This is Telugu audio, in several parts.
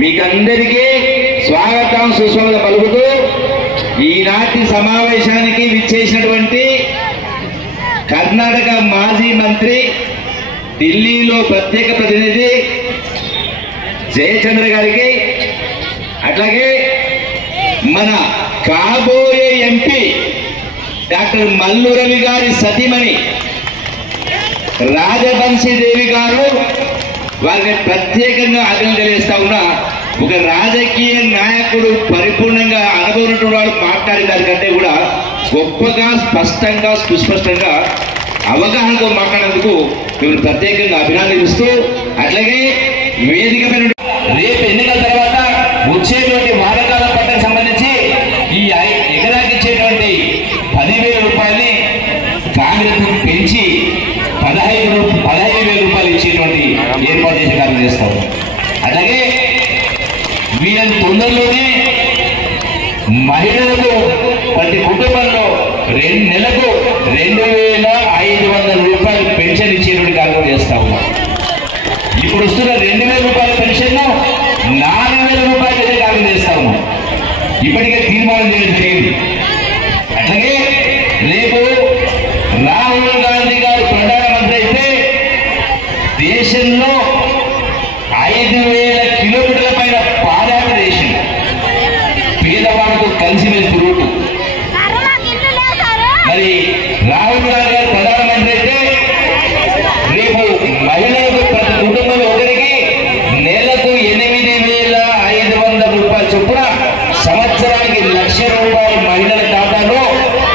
మీకందరికీ స్వాగతం సుస్వాగతం పలుకుతూ ఈనాటి సమావేశానికి విచ్చేసినటువంటి కర్ణాటక మాజీ మంత్రి, ఢిల్లీలో ప్రత్యేక ప్రతినిధి జయచంద్ర గారికి, అట్లాగే మన కాబోయే ఎంపీ డాక్టర్ మల్లు రవి గారి సతీమణి రాజవంశీదేవి గారు, వారిని ప్రత్యేకంగా అభినందనలు తెలియజేస్తా ఉన్నా. ఒక రాజకీయ నాయకుడు పరిపూర్ణంగా అనుభవం వాడు మాట్లాడిన దానికంటే కూడా గొప్పగా, స్పష్టంగా, సుస్పష్టంగా అవగాహనతో మాట్లాడేందుకు మిమ్మల్ని ప్రత్యేకంగా అభినందిస్తూ, అట్లాగే వేదిక పైన రేపు ఎన్నికల తర్వాత వచ్చేటువంటి వానకాల పంటకు సంబంధించి ఈ ఎకరాకి ఇచ్చేటువంటి 10,000 రూపాయలని కాంగ్రెస్ పెంచి 15,000 రూపాయలు ఇచ్చేటువంటి ఏర్పాటు చేసే కార్యం చేస్తాం. అలాగే వీళ్ళని తొందరలోనే మహిళలకు ప్రతి కుటుంబంలో నెలకు 2,500 రూపాయలు పెన్షన్ ఇచ్చేటువంటి కార్యక్రమం చేస్తా ఉన్నాం. ఇప్పుడు వస్తున్న 2,000 రూపాయల పెన్షన్ 4,000 రూపాయలు చేసే కార్యం చేస్తా ఉన్నాం. ఇప్పటికే తీర్మానం చేయడం జరిగింది. అట్లాగే రేపు రాహుల్ గాంధీ గారు ప్రధానమంత్రి అయితే దేశంలో 5,000 కిలోమీటర్ల పైన పాదయాత్ర చేసింది. పేదవాళ్ళతో కలిసిమెలిసి రూటు. మరి రాహుల్ గాంధీ గారు ప్రధానమంత్రి అయితే రేపు మహిళలకు ప్రతి కుటుంబంలో ఒకరికి నెలకు 8,500 రూపాయల చొప్పున సంవత్సరానికి 1,00,000 రూపాయలు మహిళల ఖాతాలో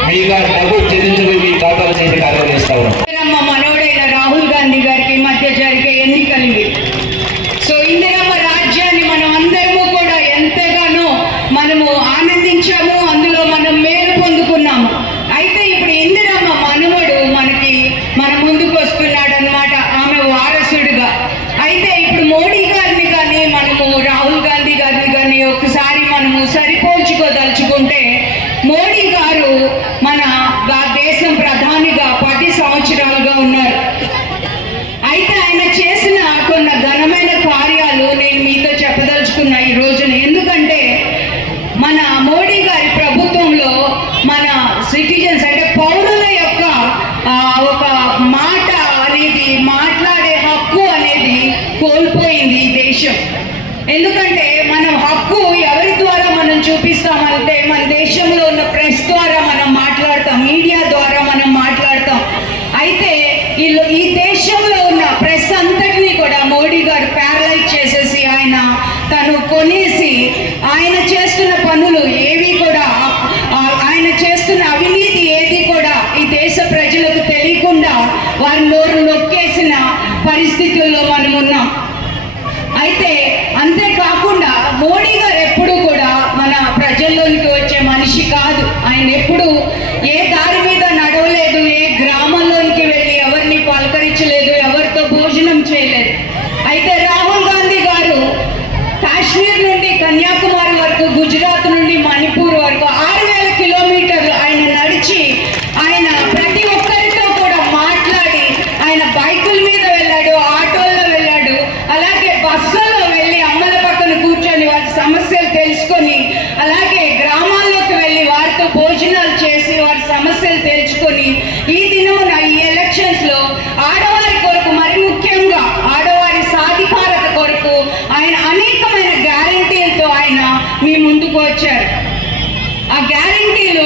మీకు డబ్బు చెల్లించబోయి మీ ఖాతాలో చేసే కార్యక్రమం చేస్తా ఉన్నాం. మనోడైన రాహుల్ గాంధీ గారికి మధ్య జరిగే ఎన్నికలివి. సో ఇందిరమ్మ రాజ్యాన్ని మనం అందరము కూడా ఎంతగానో మనము ఆనందించాము, అందులో మనం మేలు పొందుకున్నాము. అయితే ఇప్పుడు ఇందిరమ్మ మనవడు మన ముందుకు వస్తున్నాడు అన్నమాట, ఆమె వారసుడుగా. అయితే ఇప్పుడు మోడీ గారిని కానీ మనము రాహుల్ గాంధీ గారిని కానీ ఒకసారి మనము సరిపోల్చుకోదలుచుకుంటే, మోడీ గారు మన దేశం ప్రధానిగా 10 సంవత్సరాలుగా ఉన్నారు. అయితే ఆయన చేసిన కొన్ని ఘనమైన కార్యాలు నేను మీతో చెప్పదలుచుకున్నా ఈ రోజున. ఎందుకంటే మన మోడీ గారి ప్రభుత్వంలో మన సిటిజన్స్ అంటే పౌరుల యొక్క ఒక మాట అనేది, మాట్లాడే హక్కు అనేది కోల్పోయింది ఈ దేశం. ఎందుకంటే మనం హక్కు ఎవరి ద్వారా మనం చూపిస్తామంటే మన దేశంలో ఉన్న ప్రెస్ ద్వారా మనం మాట్లాడతాం, మీడియా ద్వారా మనం మాట్లాడతాం. అయితే ఈ దేశంలో ఉన్న ప్రెస్ అంతటినీ కూడా మోడీ గారు ప్యారలైజ్ చేసేసి తను కొనేసి ఆయన చేస్తున్న పనులు ఏవి కూడా, ఆయన చేస్తున్న అవినీతి ఏది కూడా ఈ దేశ ప్రజలకు తెలియకుండా వారి నోరు నొక్కేసిన పరిస్థితుల్లో మనం ఉన్నాం. అయితే అంతేకాకుండా మోడీ గారు ఎప్పుడు కూడా మన ప్రజల్లోనికి వచ్చే మనిషి కాదు. ఆయన ఎప్పుడు ఏ దారి మీద నడవలేదు, ఏ గ్రామంలోనికి వెళ్ళి ఎవరిని పలకరించలేదు, ఎవరితో భోజనం చేయలేదు. అయితే రాహుల్ గాంధీ గారు కాశ్మీర్ నుండి కన్యాకుమారి వరకు, గుజరాత్ నుండి మణిపూర్ వరకు 6,000 కిలోమీటర్లు ఆయన నడిచి ఆయన ప్రతి ఒక్కరితో కూడా మాట్లాడి, ఆయన బైకుల మీద వెళ్ళాడు, ఆటోల్లో వెళ్ళాడు, అలాగే బస్సుల్లో వెళ్ళి అమ్మల పక్కన కూర్చొని వారి సమస్యలు తెలుసుకొని, అలాగే గ్రామాల్లోకి వెళ్ళి వారితో భోజనాలు చేసి వారి సమస్యలు తెలుసుకొని, ఈ దినమున ఈ ఎలక్షన్స్ లో ఆడవారి కొరకు, మరి ముఖ్యంగా ఆడవారి సాధికారత కొరకు ఆయన అనేకమైన గ్యారంటీలతో ఆయన మీ ముందుకు వచ్చారు. ఆ గ్యారంటీలు